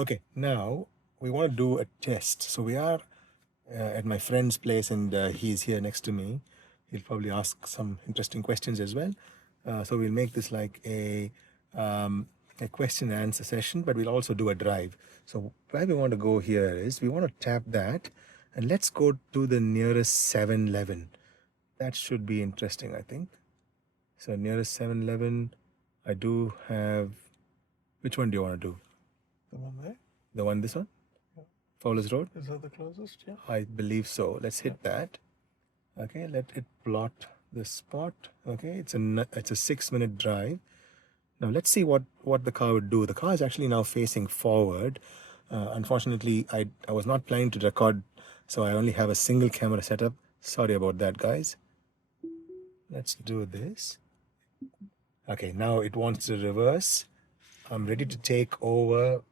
Okay, now we want to do a test. So we are at my friend's place, and he's here next to me. He'll probably ask some interesting questions as well. So we'll make this like a question and answer session, but we'll also do a drive. So where we want to go here is we want to tap that, and let's go to the nearest 7-Eleven. That should be interesting, I think. So nearest 7-Eleven, I do have. Which one do you want to do? The one there? The one, this one? Yeah. Fowler's Road? Is that the closest? Yeah. I believe so. Let's hit that. Okay, let it plot the spot. Okay, it's a 6-minute drive. Now let's see what the car would do. The car is actually now facing forward. Unfortunately, I was not planning to record, so I only have a single camera setup. Sorry about that, guys. Let's do this. Okay, now it wants to reverse. I'm ready to take over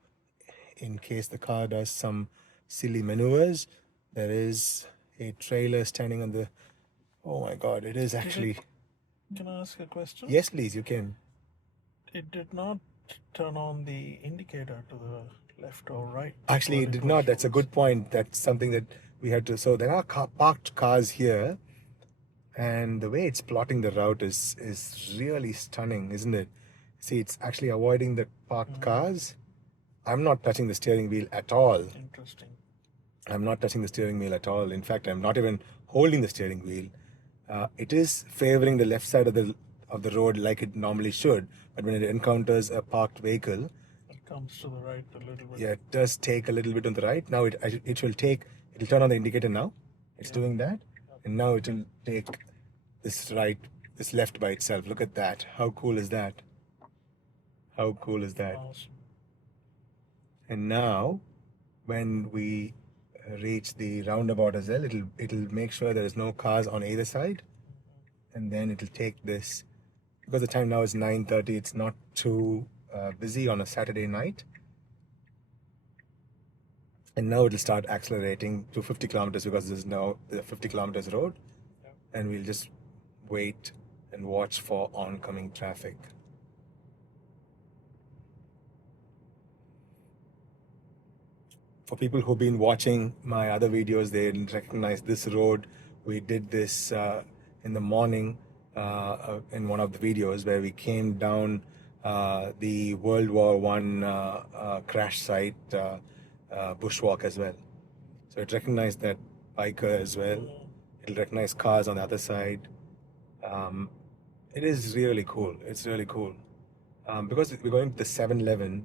in case the car does some silly maneuvers. There is a trailer standing on the. Oh my god, it is actually. Can I ask a question? Yes, please, you can. It did not turn on the indicator to the left or right. Actually, it did not. That's a good point. That's something that we had to. So there are parked cars here, and the way it's plotting the route is really stunning, isn't it? See, it's actually avoiding the parked cars. I'm not touching the steering wheel at all. Interesting. I'm not touching the steering wheel at all. In fact, I'm not even holding the steering wheel. It is favoring the left side of the road like it normally should, but when it encounters a parked vehicle, it comes to the right a little bit. Yeah, it does take a little bit on the right. Now it'll turn on the indicator now. It's doing that, and now it will take this left by itself. Look at that. How cool is that? How cool is that? Awesome. And now, when we reach the roundabout as well, it'll make sure there is no cars on either side, and then it'll take this, because the time now is 9:30. It's not too busy on a Saturday night, and now it'll start accelerating to 50 kilometers because this is now the 50 kilometers road, and we'll just wait and watch for oncoming traffic. For people who've been watching my other videos, they recognize this road. We did this in the morning in one of the videos where we came down the World War I crash site bushwalk as well. So it recognized that biker as well. It'll recognize cars on the other side. It is really cool. It's really cool. Because we're going to the 7-Eleven,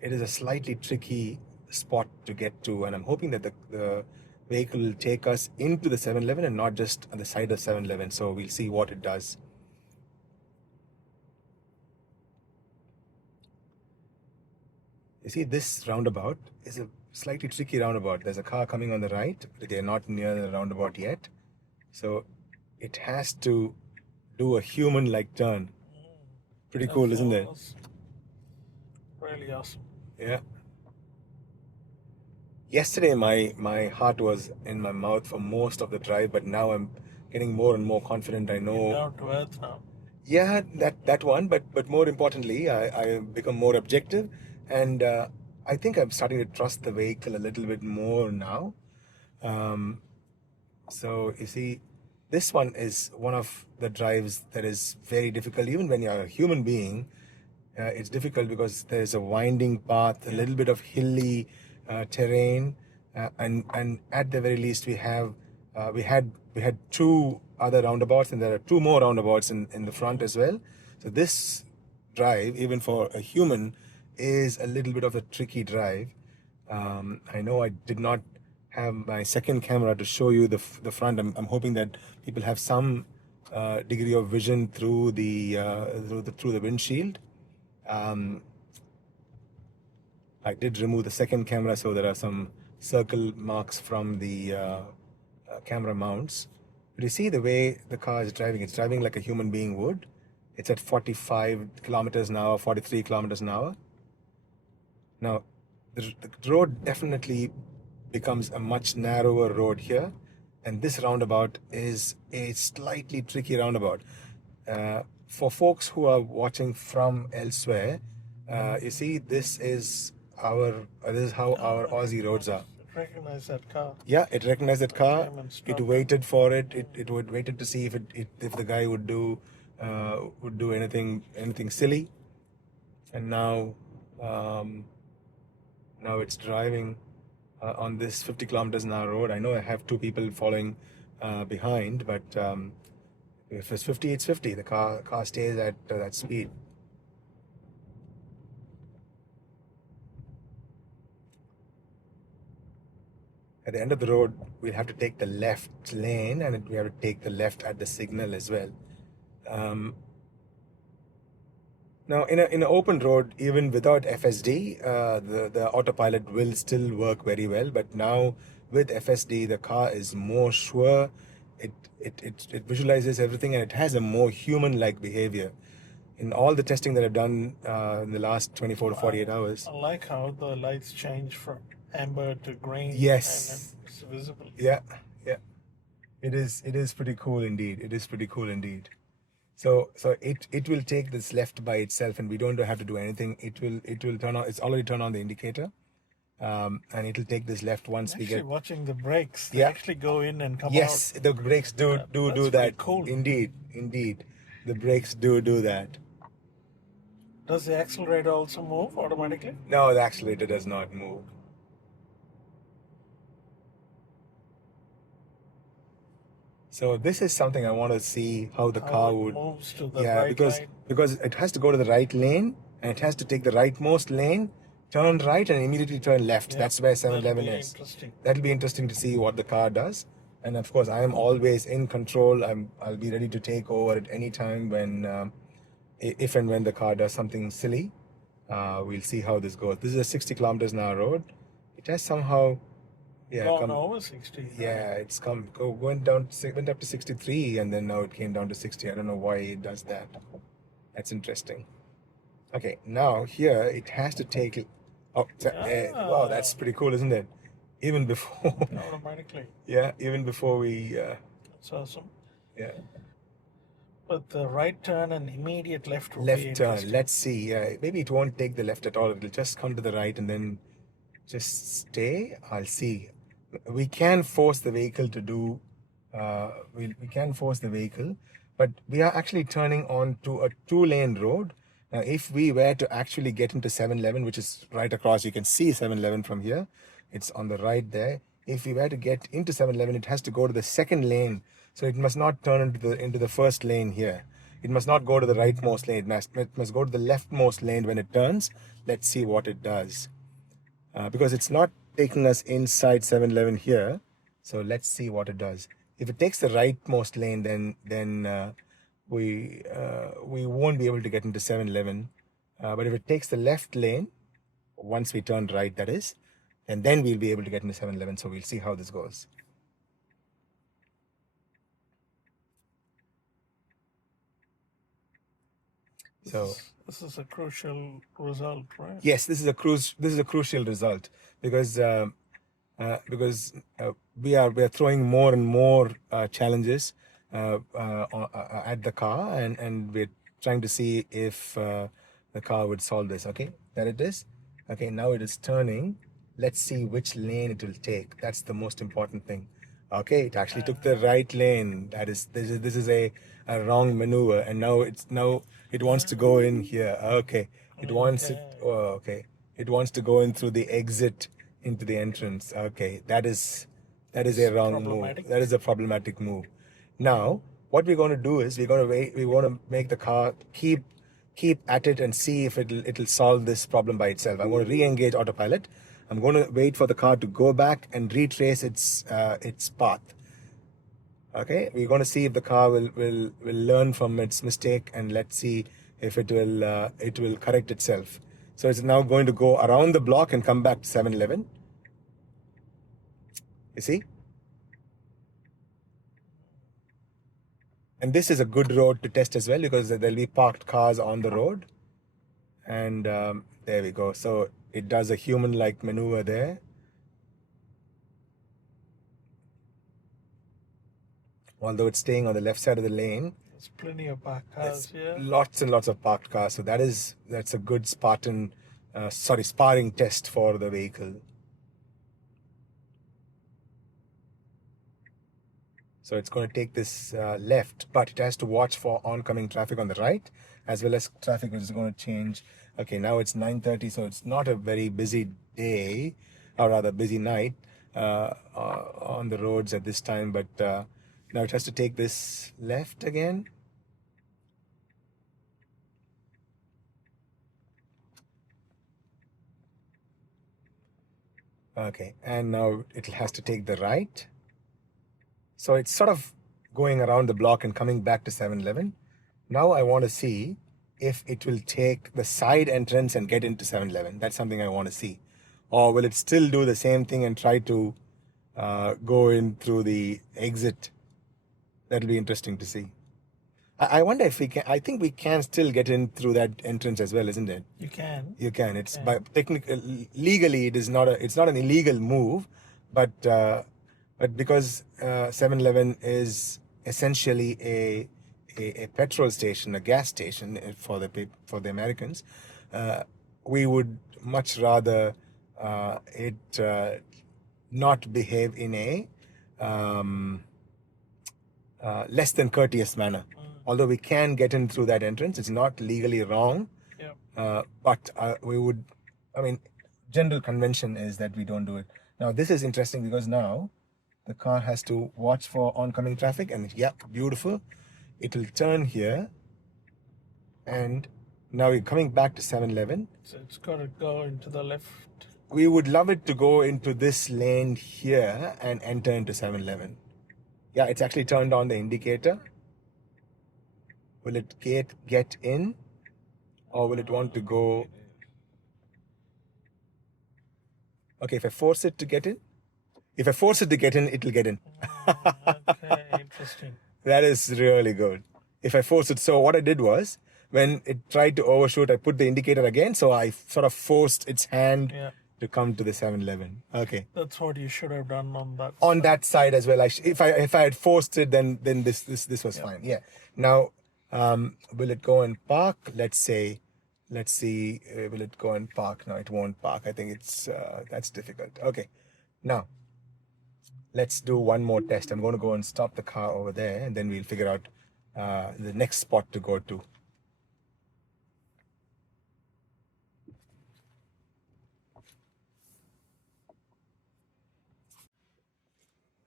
it is a slightly tricky spot to get to, and I'm hoping that the vehicle will take us into the 7-Eleven and not just on the side of 7-Eleven. So we'll see what it does. You see, this roundabout is a slightly tricky roundabout. There's a car coming on the right. They're not near the roundabout yet. So it has to do a human-like turn. Pretty cool, isn't it? Really awesome. Yeah. Yesterday, my heart was in my mouth for most of the drive, but now I'm getting more and more confident. I know. Down to earth now. Yeah, that one, but more importantly, I become more objective, and I think I'm starting to trust the vehicle a little bit more now. So you see, this one is one of the drives that is very difficult, even when you're a human being. It's difficult because there's a winding path, a little bit of hilly terrain, and at the very least we had two other roundabouts, and there are two more roundabouts in the front as well. So this drive, even for a human, is a little bit of a tricky drive. I know I did not have my second camera to show you the front. I'm hoping that people have some degree of vision through the windshield. I did remove the second camera, so there are some circle marks from the camera mounts. But you see the way the car is driving. It's driving like a human being would. It's at 45 kilometers an hour, 43 kilometers an hour. Now, the road definitely becomes a much narrower road here, and this roundabout is a slightly tricky roundabout. For folks who are watching from elsewhere, you see this is this is how our Aussie roads are. Recognize that car. Yeah, it recognized that car. Came and It stopped. waited for it. It waited to see if the guy would do anything silly, and now it's driving on this 50 kilometers an hour road. I know I have two people following behind, but if it's 50, it's 50. The car stays at that speed. At the end of the road, we'll have to take the left lane, and we have to take the left at the signal as well. Now, in an open road, even without FSD, the autopilot will still work very well. But now with FSD, the car is more sure. It visualizes everything, and it has a more human-like behavior. In all the testing that I've done in the last 24 to 48 hours. I like how the lights change from amber to green. Yes. And it's visible. Yeah. It is pretty cool indeed. It is pretty cool indeed. So it will take this left by itself, and we don't have to do anything. It will turn on. It's already turned on the indicator, and it'll take this left once we get. Watching the brakes, they Yeah. actually go in and come out. Yes, the brakes do That's that. cool. Indeed, the brakes do that. Does the accelerator also move automatically? No, the accelerator does not move. So this is something I want to see how the car it would. moves to the Yeah, right because it has to go to the right lane, and it has to take the rightmost lane, turn right, and immediately turn left. Yeah, That's where 7-Eleven that'll be is. interesting. That'll be interesting to see what the car does. And of course, I am always in control. I'll be ready to take over at any time when, if and when the car does something silly. We'll see how this goes. This is a 60 kilometers an hour road. It has somehow, over 60. yeah, it's went up to 63, and then now it came down to 60. I don't know why it does that. That's interesting. Okay, now here it has to take. Oh, wow, that's pretty cool, isn't it? Even before. Automatically. Yeah, even before we. That's awesome. Yeah. But the right turn and immediate left will be Left turn. interesting. Let's see. Maybe it won't take the left at all. It'll just come to the right and then just stay. I'll see. We can force the vehicle to do. We can force the vehicle, but we are actually turning onto a 2-lane road. Now, if we were to actually get into 7-Eleven, which is right across, you can see 7-Eleven from here. It's on the right there. If we were to get into 7-Eleven, it has to go to the second lane. So it must not turn into the first lane here. It must not go to the rightmost lane. It must go to the leftmost lane when it turns. Let's see what it does. Because it's not taking us inside 7-Eleven here. So let's see what it does. If it takes the rightmost lane, then we won't be able to get into 7-Eleven. But if it takes the left lane, once we turn right, that is, and then we'll be able to get into 7-Eleven. So we'll see how this goes. So this is a crucial result, right? Yes, this is a crucial result because we are throwing more and more challenges at the car, and we're trying to see if the car would solve this. Okay, there it is. Okay, now it is turning. Let's see which lane it will take. That's the most important thing. Okay, it actually took the right lane. This is a wrong maneuver, and now it wants to go in here. Okay, it wants it. Oh, okay, it wants to go in through the exit into the entrance. Okay, that is a wrong move. That is a problematic move. Now, what we're going to do is we're going to make the car keep at it and see if it'll solve this problem by itself. I'm going to re-engage autopilot. I'm going to wait for the car to go back and retrace its path. Okay, we're going to see if the car will learn from its mistake, and let's see if it will correct itself. So it's now going to go around the block and come back to 7-Eleven. You see? And this is a good road to test as well because there'll be parked cars on the road. And there we go. So it does a human-like maneuver there. Although it's staying on the left side of the lane. There's plenty of parked cars here. Lots and lots of parked cars. So that's a good Spartan sparring test for the vehicle. So it's going to take this left, but it has to watch for oncoming traffic on the right, as well as traffic which is going to change. Okay, now it's 9:30, so it's not a very busy day, or rather busy night on the roads at this time, but now it has to take this left again. Okay, and now it has to take the right. So it's sort of going around the block and coming back to 7-Eleven. Now I want to see if it will take the side entrance and get into 7-Eleven. That's something I want to see. Or will it still do the same thing and try to go in through the exit? That'll be interesting to see. I wonder if we can. I think we can still get in through that entrance as well, isn't it? You can. You can. It's by legally, it is not a. It's not an illegal move, but because 7-Eleven is essentially a petrol station, a gas station for the Americans, we would much rather it not behave in a less than courteous manner. Although we can get in through that entrance, it's not legally wrong. Yeah. But we would, I mean, general convention is that we don't do it. Now, this is interesting because now the car has to watch for oncoming traffic, and yeah, beautiful. It will turn here, and now we're coming back to 7-Eleven. So it's got to go into the left. We would love it to go into this lane here and enter into 7-Eleven. Yeah, it's actually turned on the indicator. Will it get in, or will it want to go? Okay, if I force it to get in, it'll get in. Okay, interesting. That is really good. If I force it, so what I did was, when it tried to overshoot, I put the indicator again, so I sort of forced its hand to come to the 7-Eleven. Okay. That's what you should have done on that. On that side as well. If I had forced it, then this was fine. Yeah. Now, will it go and park? Let's see. Will it go and park? No, it won't park. I think it's that's difficult. Okay. Now, let's do one more test. I'm going to go and stop the car over there, and then we'll figure out the next spot to go to.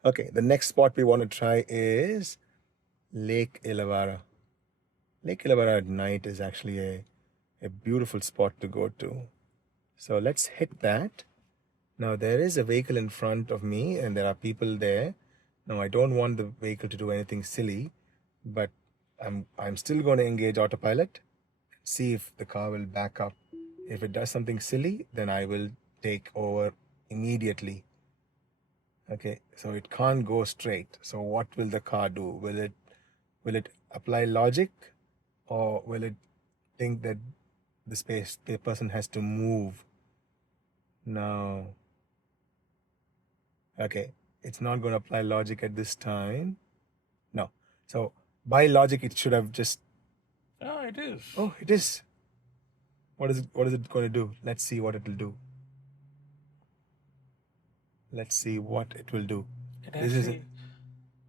Okay, the next spot we want to try is Lake Illawarra. Lake Illawarra at night is actually a beautiful spot to go to. So let's hit that. Now there is a vehicle in front of me and there are people there. Now I don't want the vehicle to do anything silly, but I'm still going to engage autopilot, see if the car will back up. If it does something silly, then I will take over immediately. Okay, so it can't go straight. So what will the car do? Will it apply logic, or will it think that the person has to move? No. Okay, it's not going to apply logic at this time. No. So by logic, it should have just. Oh, it is. Oh, it is. What is it going to do? Let's see what it will do. Let's see what it will do.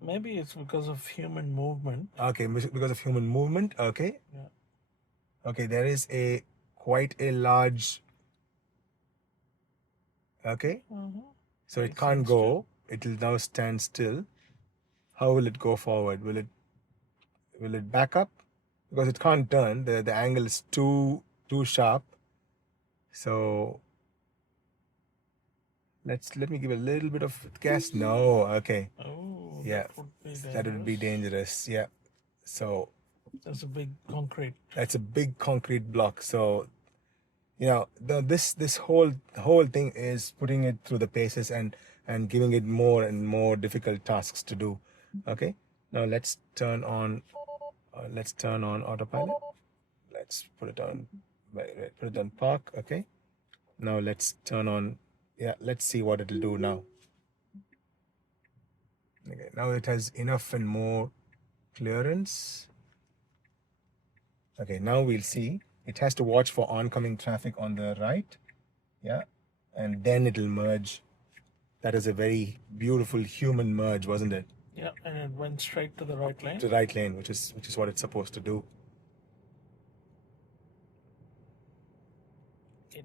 Maybe it's because of human movement. Okay, because of human movement. Okay. Yeah. Okay, there is quite a large. Okay. Mm-hmm. So it can't go. It will now stand still. How will it go forward? Will it back up? Because it can't turn. The angle is too sharp. So let me give a little bit of gas. No, okay. Oh, yeah, that would be dangerous. Yeah. So that's a big concrete. That's a big concrete block. So this whole thing is putting it through the paces and giving it more and more difficult tasks to do. Okay. Now let's turn on autopilot. Let's put it on park. Okay. Now let's turn on. Yeah, let's see what it'll do now. Okay, now it has enough and more clearance. Okay, now we'll see It has to watch for oncoming traffic on the right. Yeah. And then it'll merge. That is a very beautiful human merge, wasn't it? Yeah, and it went straight to the right lane. To the right lane, which is what it's supposed to do. It,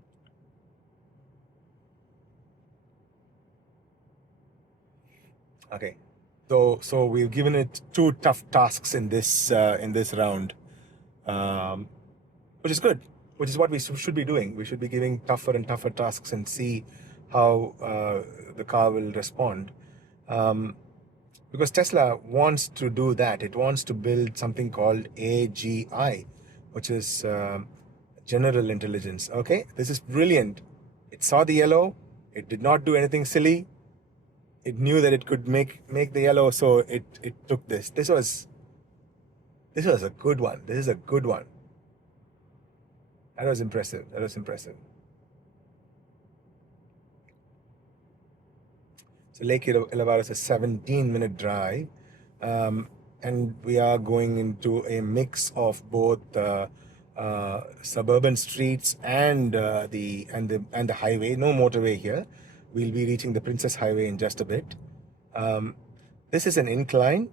Okay. So we've given it 2 tough tasks in this round, which is good. Which is what we should be doing. We should be giving tougher and tougher tasks and see how the car will respond. Because Tesla wants to do that. It wants to build something called AGI, which is general intelligence. Okay, this is brilliant. It saw the yellow. It did not do anything silly. It knew that it could make the yellow, so it took this. This was a good one. This is a good one. That was impressive. That was impressive. So Lake Illawarra is a 17-minute drive, and we are going into a mix of both suburban streets and the highway. No motorway here. We'll be reaching the Princess Highway in just a bit. This is an incline,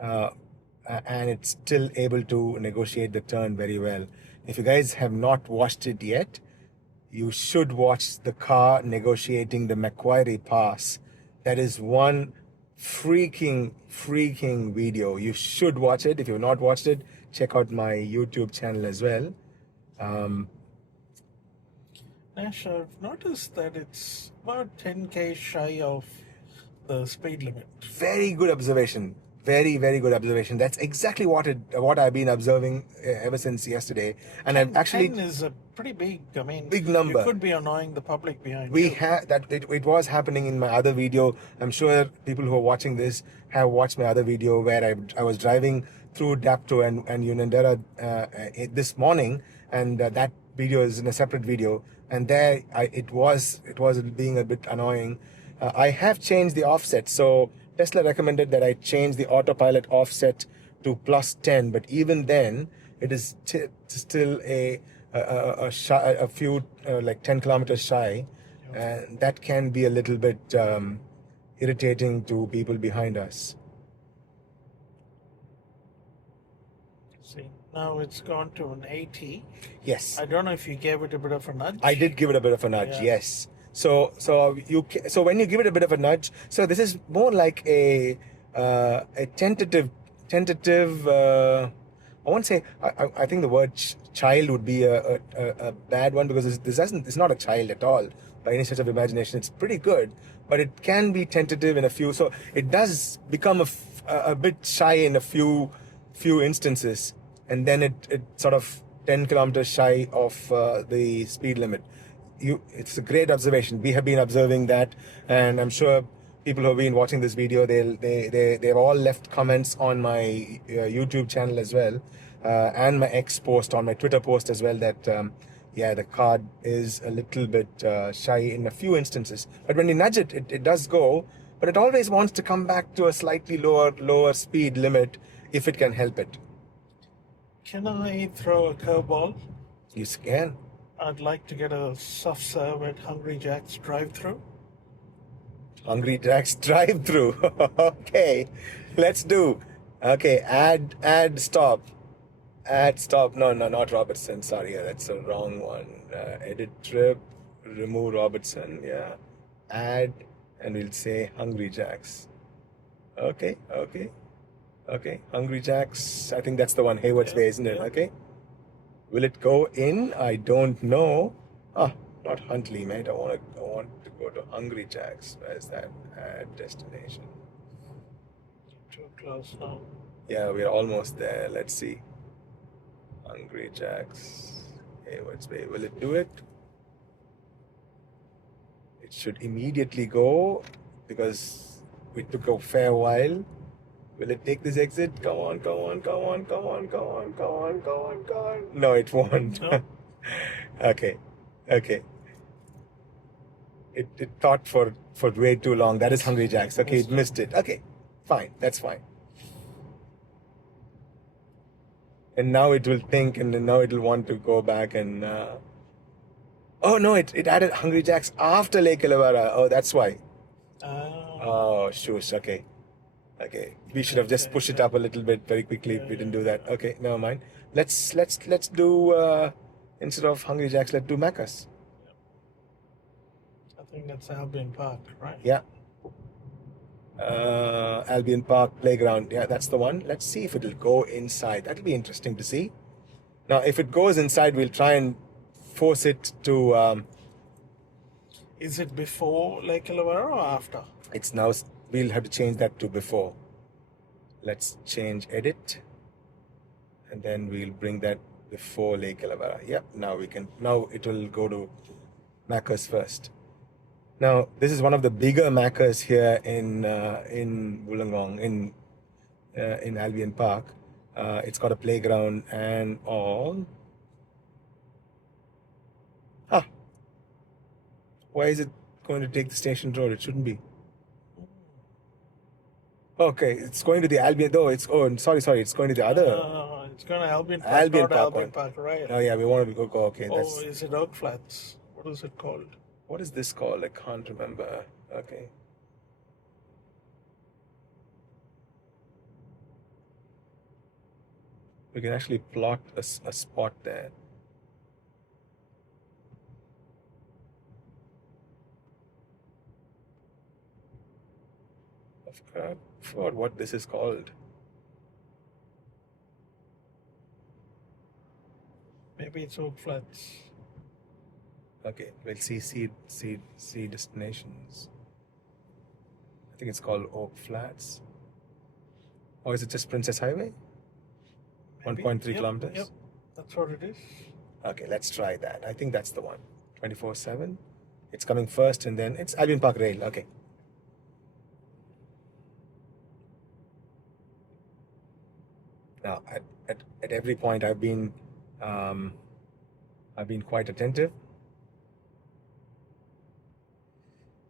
and it's still able to negotiate the turn very well. If you guys have not watched it yet, you should watch the car negotiating the Macquarie Pass. That is one freaking video. You should watch it. If you've not watched it, check out my YouTube channel as well. Nash, I've noticed that it's about 10k shy of the speed limit. Very good observation. Very good observation. That's exactly what I've been observing ever since yesterday. And I've actually 10 is a pretty big. I mean, big number. You could be annoying the public behind We you. had that. It was happening in my other video. I'm sure people who are watching this have watched my other video where I was driving through Drive-Thru and Unandera this morning, and that video is in a separate video. And there, it was being a bit annoying. I have changed the offset, so Tesla recommended that I change the autopilot offset to +10, but even then, it is still a few like 10 kilometers shy, and that can be a little bit irritating to people behind us. See, now it's gone to an 80. Yes, I don't know if you gave it a bit of a nudge. I did give it a bit of a nudge. Yeah. Yes. So when you give it a bit of a nudge, so this is more like a tentative. I won't say. I think the word child would be a bad one, because it's not a child at all by any stretch of imagination. It's pretty good, but it can be tentative in a few. So it does become a bit shy in a few instances, and then it sort of 10 kilometers shy of the speed limit. It's a great observation. We have been observing that, and I'm sure people who have been watching this video, they've all left comments on my YouTube channel as well, and my X post, on my Twitter post as well, that the car is a little bit shy in a few instances. But when you nudge it, it does go, but it always wants to come back to a slightly lower speed limit if it can help it. Can I throw a curveball? You can. I'd like to get a soft serve at Hungry Jack's Drive-Thru. Hungry Jack's Drive-Thru. Okay, let's do. Okay, add stop. Add stop. No, not Robertson. Sorry, that's the wrong one. Edit trip. Remove Robertson. Yeah. Add, and we'll say Hungry Jack's. Okay. Hungry Jack's. I think that's the one, Hayward's Way, isn't it? Yeah. Okay. Will it go in? I don't know. Not Huntley, mate. I want to go to Hungry Jack's. Where's that? Add destination. Too close now. Yeah, we're almost there. Let's see. Hungry Jack's. Hayward's Way. Will it do it? It should immediately go, because we took a fair while. Will it take this exit? Come on. No, it won't. No. Okay. It thought for way too long. That is Hungry Jack's. Okay, it missed it. Okay, fine. That's fine. and now it will think, and then now it will want to go back and. Oh no! It added Hungry Jacks after Lake Illawarra. Oh, that's why. Ah, Oh, shush. Okay. Okay. We should have just okay. pushed it up a little bit very quickly. Yeah, We didn't yeah, do that. yeah. Okay, never mind. Let's do instead of Hungry Jacks, let's do Macca's. I think that's Albion Park, right? Yeah. Albion Park Playground. Yeah, that's the one. Let's see if it'll go inside. That'll be interesting to see. Now, if it goes inside, we'll try and force it to. Is it before Lake Illawarra or after? It's now. We'll have to change that to before. Let's change edit, and then we'll bring that before Lake Illawarra. Yep. Now we can. Now it will go to Macca's first. Now, this is one of the bigger Maccas here in Wollongong, in Albion Park. It's got a playground and all. Ah, why is it going to take the station road? It shouldn't be. Okay, it's going to the Albion. Oh, it's sorry. It's going to the other It's going to Albion Park, Albion not Park Albion one. Park, right? Oh yeah, we wanted to go. Okay, Oh, that's. is it Oak Flats? What is it called? What is this called? I can't remember. Okay. We can actually plot a spot there. I forgot what this is called. Maybe it's Oak Flats. Okay, we'll see destinations. I think it's called Oak Flats. Or is it just Princess Highway? Maybe. 1.3 Yep, kilometers? Yep, that's what it is. Okay, let's try that. I think that's the one. 24/7. It's coming first and then it's Albion Park Rail. Okay. Now, at every point, I've been quite attentive.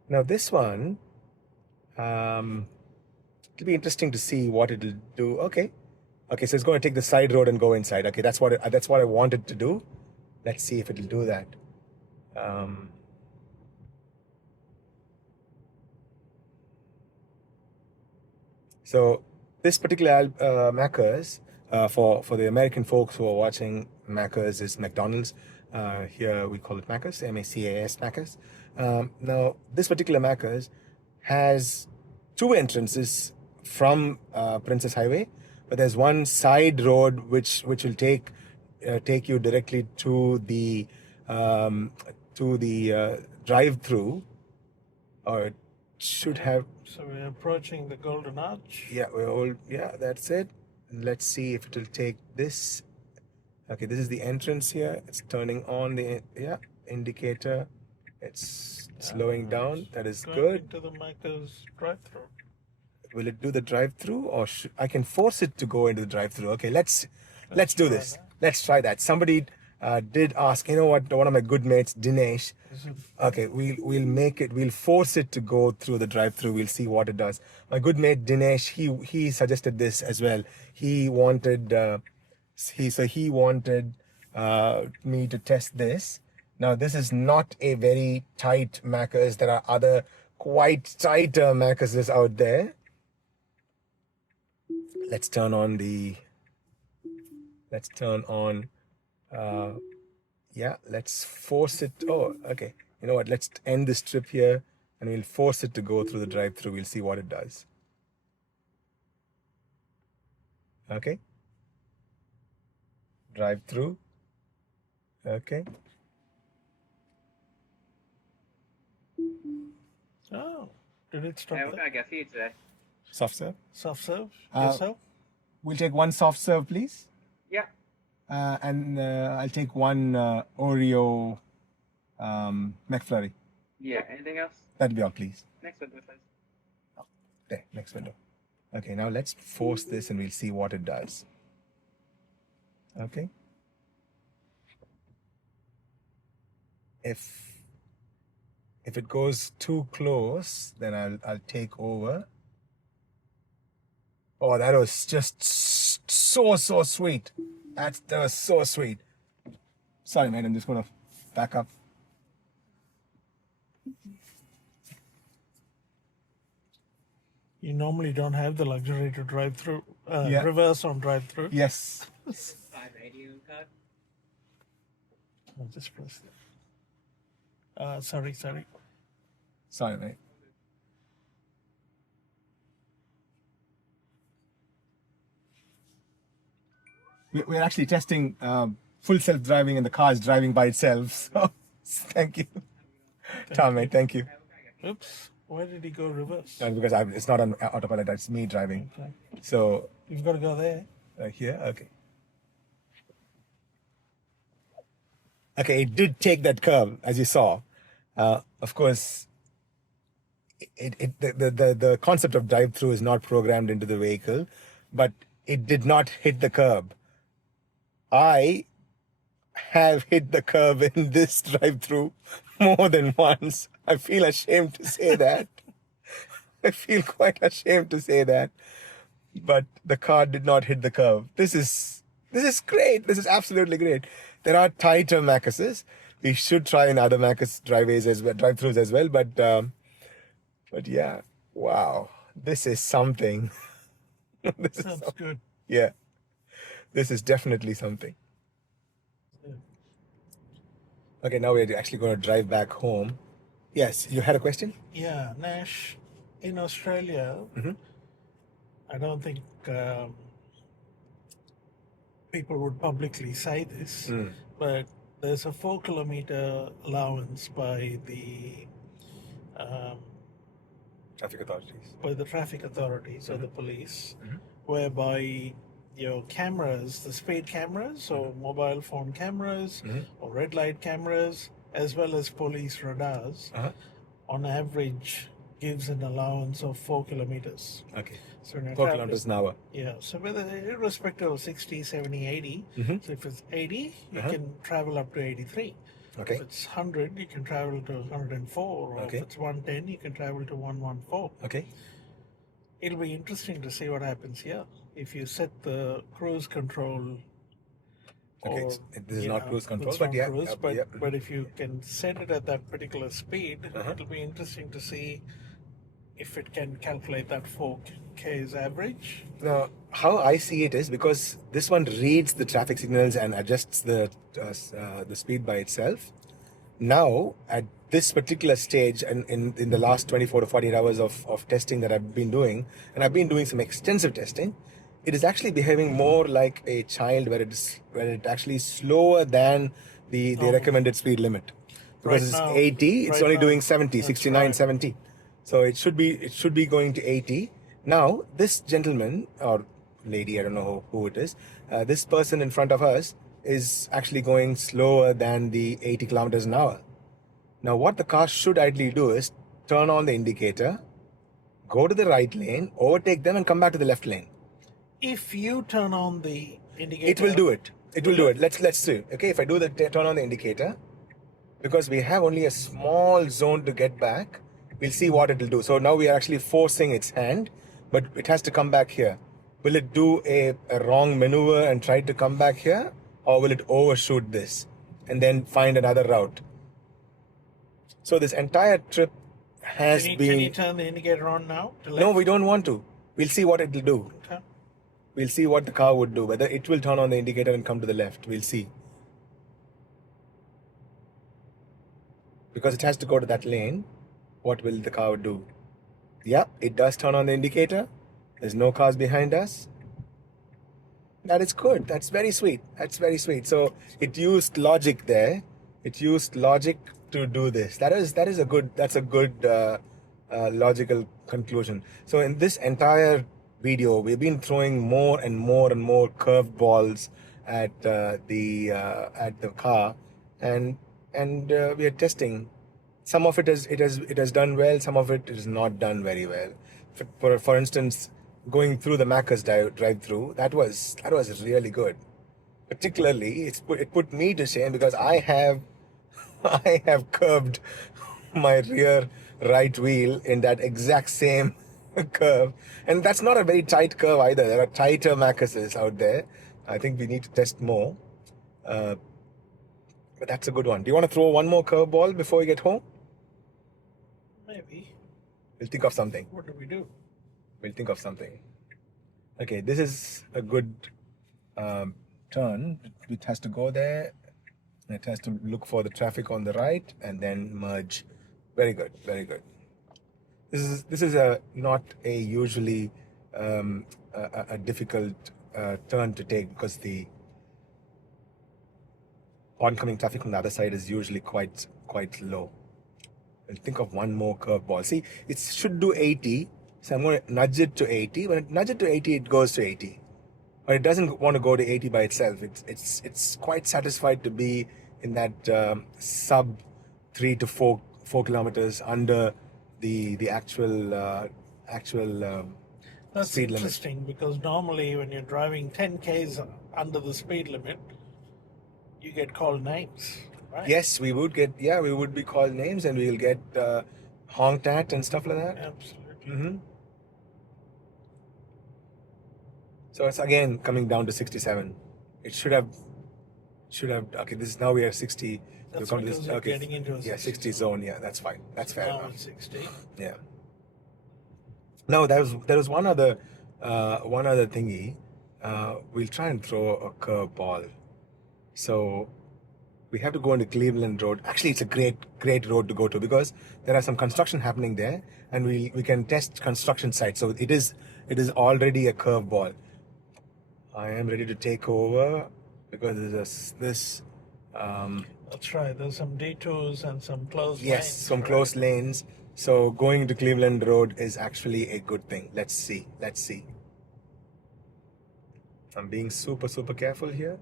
Now, this one, it'll be interesting to see what it'll do. Okay, so it's going to take the side road and go inside. Okay, that's what I wanted to do. Let's see if it'll do that. So this particular Macca's, for the American folks who are watching, Macca's is McDonald's. Here we call it Macca's, MACAS, Macca's. Now this particular Macca's has two entrances from Princess Highway, but there's one side road which will take you directly to the drive-through, or it should have. So we're approaching the Golden Arch. Yeah, that's it. Let's see if it will take this. Okay, this is the entrance here. It's turning on the indicator. It's slowing down. That is Going good. into the Macca's drive-thru. Will it do the drive-through, or I can force it to go into the drive-through? Okay, let's do try this. that. Let's try that. Somebody did ask. You know what? One of my good mates, Dinesh. Okay, we'll make it. We'll force it to go through the drive-through. We'll see what it does. My good mate Dinesh, he suggested this as well. He wanted me to test this. Now this is not a very tight Macca's. There are other quite tighter Macca's out there. Let's turn on. Let's force it. Oh, okay. You know what? Let's end this trip here and we'll force it to go through the drive-through. We'll see what it does. Okay. Drive-through. Okay. Oh, did it stop What there? can I get for you today? Soft serve. Soft serve? Uh, Yourself? We'll take one soft serve, please. Yeah. And I'll take one Oreo McFlurry. Yeah. Anything else? That'll be all, please. Next window, please. There, next window. Okay, now let's force this and we'll see what it does. Okay. If it goes too close, then I'll take over. Oh, that was just so sweet. That was so sweet. Sorry, man. I'm just gonna back up. You normally don't have the luxury to drive through, Yeah. reverse on drive-through. Yes. 580 code. I'll just press that. Sorry. Sorry, mate. We're actually testing full self-driving and the car is driving by itself. So, thank you. Tom, mate, thank you. Oops. Why did he go reverse? And because it's not on autopilot, it's me driving. Okay. So, You've got to go there. here, okay. Okay, it did take that curve, as you saw. Of course, the concept of drive-through is not programmed into the vehicle, but it did not hit the curb. I have hit the curb in this drive-through more than once. I feel ashamed to say that. I feel quite ashamed to say that. But the car did not hit the curb. This is great. This is absolutely great. There are tighter Maccas. We should try in other Maccas drive-throughs as well. But yeah, wow, this is something. Sounds good. Yeah, this is definitely something. Okay, now we're actually going to drive back home. Yes, you had a question? Yeah, Nash, in Australia, I don't think people would publicly say this, but there's a 4-kilometer allowance by the Traffic authorities. or the police, whereby your cameras, the speed cameras or mobile phone cameras or red light cameras, as well as police radars, on average gives an allowance of 4 kilometers. Okay. So when 4 kilometers an hour. Yeah, so whether irrespective of 60, 70, 80, so if it's 80, you can travel up to 83. Okay. If it's 100, you can travel to 104, or Okay. if it's 110, you can travel to 114. Okay. It'll be interesting to see what happens here. If you set the cruise control, Okay, or, this is you not know, cruise control, it's but not yeah. cruise, yeah. but if you can set it at that particular speed, it'll be interesting to see if it can calculate that 4K's average. Now, how I see it is because this one reads the traffic signals and adjusts the speed by itself. Now, at this particular stage, and in the last 24 to 48 hours of testing that I've been doing, and I've been doing some extensive testing, it is actually behaving more like a child where it actually slower than the recommended speed limit. Because Right now- it's 80, it's right only now, doing 70, that's 69, right. 70. So it should be going to 80. Now, this gentleman or lady, I don't know who it is, this person in front of us is actually going slower than the 80 kilometers an hour. Now, what the car should ideally do is turn on the indicator, go to the right lane, overtake them, and come back to the left lane. If you turn on the indicator, It will do it. It will do it. Let's see. Okay, if I do the turn on the indicator, because we have only a small zone to get back, we'll see what it will do. So now we are actually forcing its hand, but it has to come back here. Will it do a wrong maneuver and try to come back here, or will it overshoot this and then find another route? So this entire trip has Can been. you turn the indicator on now? To No, left? we don't want to. We'll see what it will do. Okay. We'll see what the car would do. Whether it will turn on the indicator and come to the left. We'll see. Because it has to go to that lane. What will the car do? Yeah, it does turn on the indicator. There's no cars behind us. That is good. That's very sweet. That's very sweet. So it used logic there. It used logic to do this. That's a good logical conclusion. So in this entire video, we've been throwing more and more and more curveballs at the car, and we are testing. Some of it has done well. Some of it is not done very well. For instance, going through the Macca's drive-through, that was really good. Particularly, it put me to shame because I have curved my rear right wheel in that exact same curve, and that's not a very tight curve either. There are tighter Macca's out there. I think we need to test more. But that's a good one. Do you want to throw one more curveball before we get home? Maybe. We'll think of something. What do we do? We'll think of something. Okay, this is a good turn. It has to go there. It has to look for the traffic on the right and then merge. Very good, very good. This is not a usually a difficult turn to take because the oncoming traffic on the other side is usually quite low. I'll think of one more curveball. See, it should do 80, so I'm going to nudge it to 80. When I nudge it to 80, it goes to 80. But it doesn't want to go to 80 by itself. It's quite satisfied to be in that sub 3 to 4 kilometers under the actual That's speed limit. interesting because normally when you're driving 10 k's under the speed limit, you get called names, right? Yes, we would get. Yeah, we would be called names, and we'll get honked at and stuff like that. Absolutely. Mm-hmm. So it's again coming down to 67. It should have. Okay, this is now we are 60. That's We'll come to because this, you're okay, getting into a 60 zone. Yeah, that's fine. That's fair now enough. it's 60. Yeah. No, there was one other thingy. We'll try and throw a curveball. So we have to go into Cleveland Road. Actually, it's a great road to go to because there are some construction happening there, and we can test construction sites. So it is already a curveball. I am ready to take over because there's this. That's right. There's some detours and some closed Yes, lanes. some closed lanes. So going to Cleveland Road is actually a good thing. Let's see. I'm being super careful here.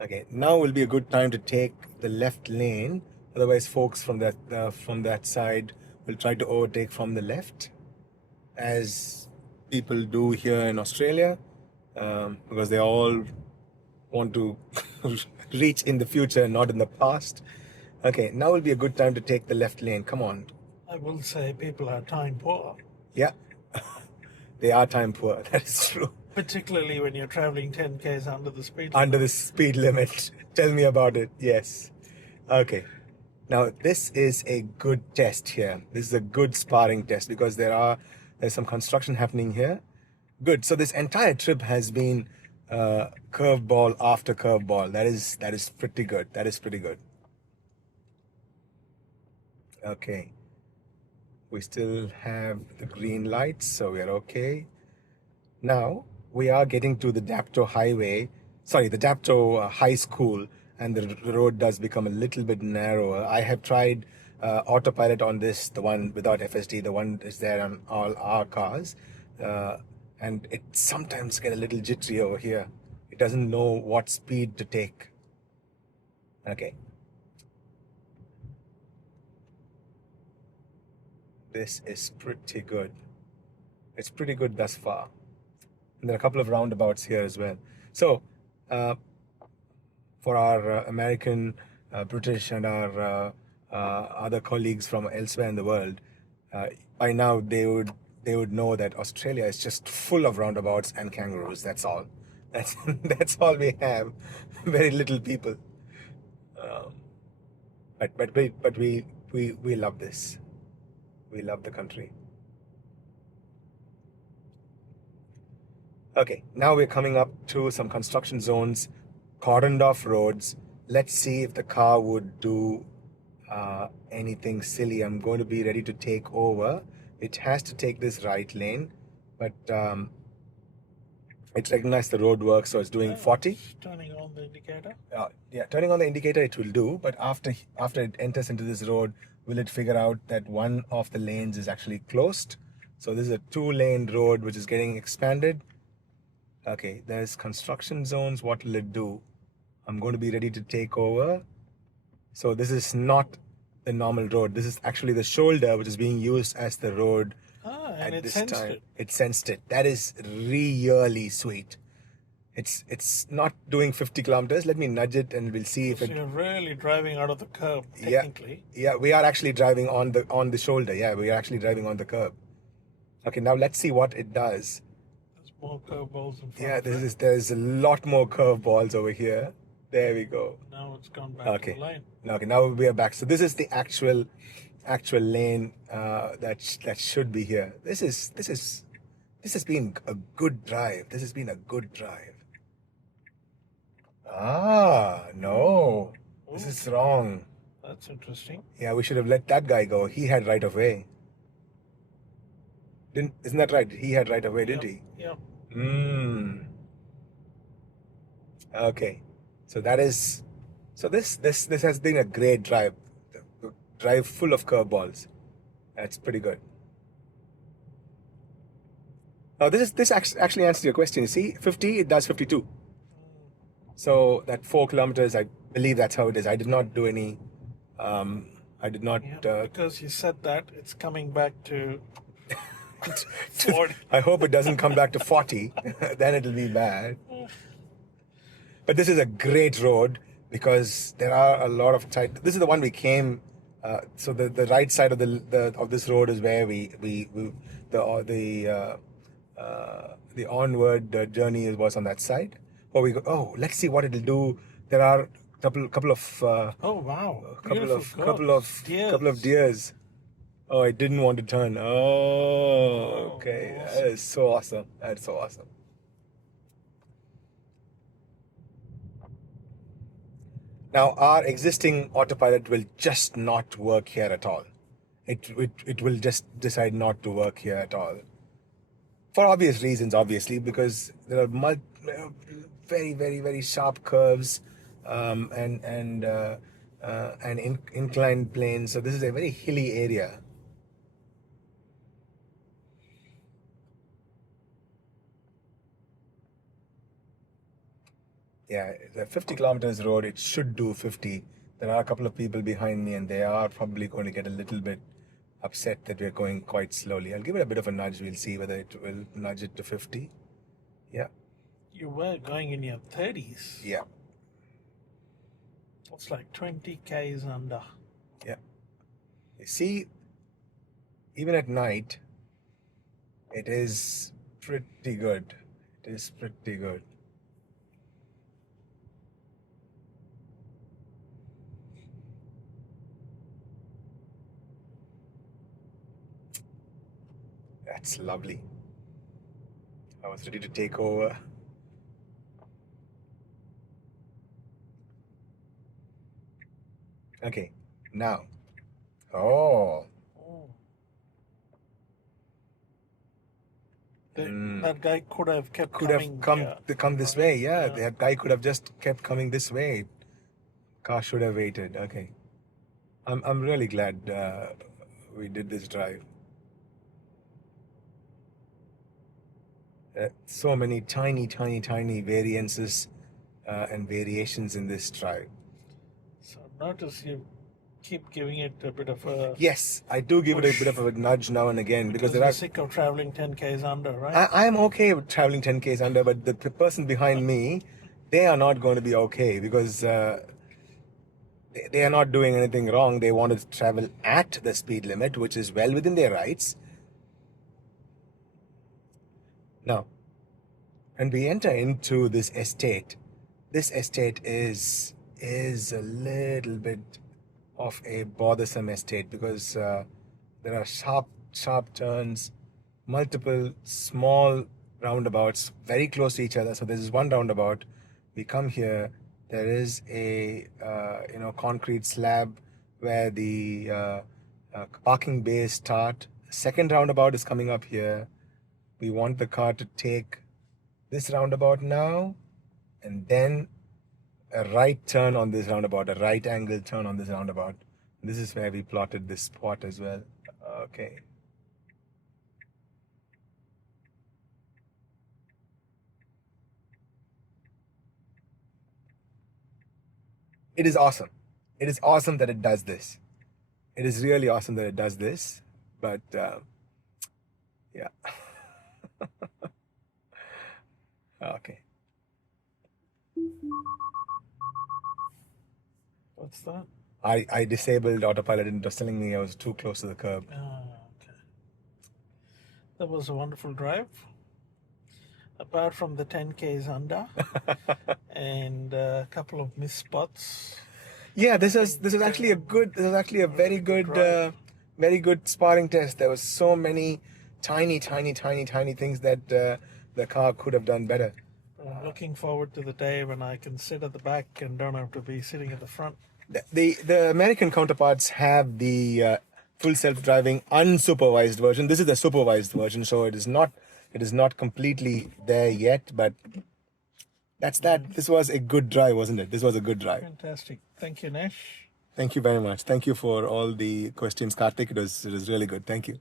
Okay, now will be a good time to take the left lane. Otherwise, folks from that side will try to overtake from the left, as people do here in Australia, because they all want to reach in the future, not in the past. Okay, now will be a good time to take the left lane. Come on. I will say people are time poor, Yeah, they are time poor. That is true. particularly when you're traveling 10 k's under the speed limit. Under the speed limit. Tell me about it. Yes. Okay. Now this is a good test here. This is a good sparring test because there's some construction happening here. Good. So this entire trip has been curveball after curveball. That is pretty good. That is pretty good. Okay. We still have the green lights, so we are okay. Now we are getting to the Dapto High School, and the road does become a little bit narrower. I have tried autopilot on this, the one without FSD, the one is there on all our cars, and it sometimes get a little jittery over here. It doesn't know what speed to take. Okay. This is pretty good. It's pretty good thus far. And there are a couple of roundabouts here as well. So, for our American, British, and our other colleagues from elsewhere in the world, by now they would know that Australia is just full of roundabouts and kangaroos. That's all. That's all we have. Very little people. But we love this. We love the country. Okay, now we're coming up to some construction zones, cordoned off roads. Let's see if the car would do anything silly. I'm going to be ready to take over. It has to take this right lane, but it recognized the road work, so it's doing 40. Turning on the indicator. Yeah, turning on the indicator it will do, but after it enters into this road, will it figure out that one of the lanes is actually closed? So this is a 2-lane road which is getting expanded. Okay, there's construction zones. What will it do? I'm going to be ready to take over. So this is not the normal road. This is actually the shoulder which is being used as the road And at it this sensed time. it. It sensed it. That is really sweet. It's not doing 50 kilometers. Let me nudge it and we'll see if So it. you're really driving out of the curb, technically. Yeah, we are actually driving on the shoulder. Yeah, we are actually driving on the curb. Okay, now let's see what it does. There's more curveballs in front Yeah, of it. there's a lot more curveballs over here. There we go. Now it's gone back to Okay. the line. Okay, now we are back. So this is the actual lane that should be here. This has been a good drive. This has been a good drive. Ah, no. This is wrong. That's interesting. Yeah, we should have let that guy go. He had right of way. Isn't that right? He had right of way, didn't he? Yep. Okay. So this has been a great drive. The drive full of curveballs. That's pretty good. Now this actually answers your question. You see, 50 it does 52. So that 4 kilometers, I believe that's how it is. I did not do any. I did not. Because you said that, it's coming back to 40. I hope it doesn't come back to 40. Then it'll be bad. But this is a great road because there are a lot of tight. This is the one we came. So the right side of of this road is where the onward journey was on that side. Let's see what it'll do. There are couple of Oh wow! couple of deers. Oh, I didn't want to turn. Oh, okay. Awesome. That is so awesome. That's so awesome. Now, our existing autopilot will just not work here at all. It will just decide not to work here at all. For obvious reasons, obviously, because there are very, very, very sharp curves and inclined planes. So this is a very hilly area. Yeah, the 50 kilometers road, it should do 50. There are a couple of people behind me and they are probably going to get a little bit upset that we're going quite slowly. I'll give it a bit of a nudge. We'll see whether it will nudge it to 50. Yeah. You were going in your 30s. Yeah. It's like 20 Ks under. Yeah. You see, even at night, it is pretty good. It is pretty good. That's lovely. I was ready to take over. Okay, now. Oh. That guy could have kept come this way. Yeah, that guy could have just kept coming this way. Car should have waited. Okay. I'm really glad we did this drive. So many tiny variances and variations in this drive. So notice you keep giving it a bit of a... Yes, I do give it a bit of a nudge now and again because there you're are... sick of traveling 10 Ks under, right? I'm okay with traveling 10 Ks under, but the person behind me, they are not going to be okay because they are not doing anything wrong. They want to travel at the speed limit, which is well within their rights. Now, when we enter into this estate is a little bit of a bothersome estate because there are sharp turns, multiple small roundabouts very close to each other. So this is one roundabout. We come here. There is a concrete slab where the parking bays start. Second roundabout is coming up here. We want the car to take this roundabout now, and then a right turn on this roundabout, a right angle turn on this roundabout. This is where we plotted this spot as well. Okay. It is awesome. It is awesome that it does this. It is really awesome that it does this, but yeah. Okay. What's that? I disabled autopilot and it was telling me I was too close to the curb. Oh, okay. That was a wonderful drive. Apart from the 10Ks under and a couple of missed spots. Yeah, this is actually a very good sparring test. There was so many tiny things that the car could have done better. I'm looking forward to the day when I can sit at the back and don't have to be sitting at the front. The American counterparts have the full self-driving unsupervised version. This is the supervised version, so it is not completely there yet, but that's that. This was a good drive, wasn't it? This was a good drive. Fantastic. Thank you, Nash. Thank you very much. Thank you for all the questions, Karthik. It was really good. Thank you.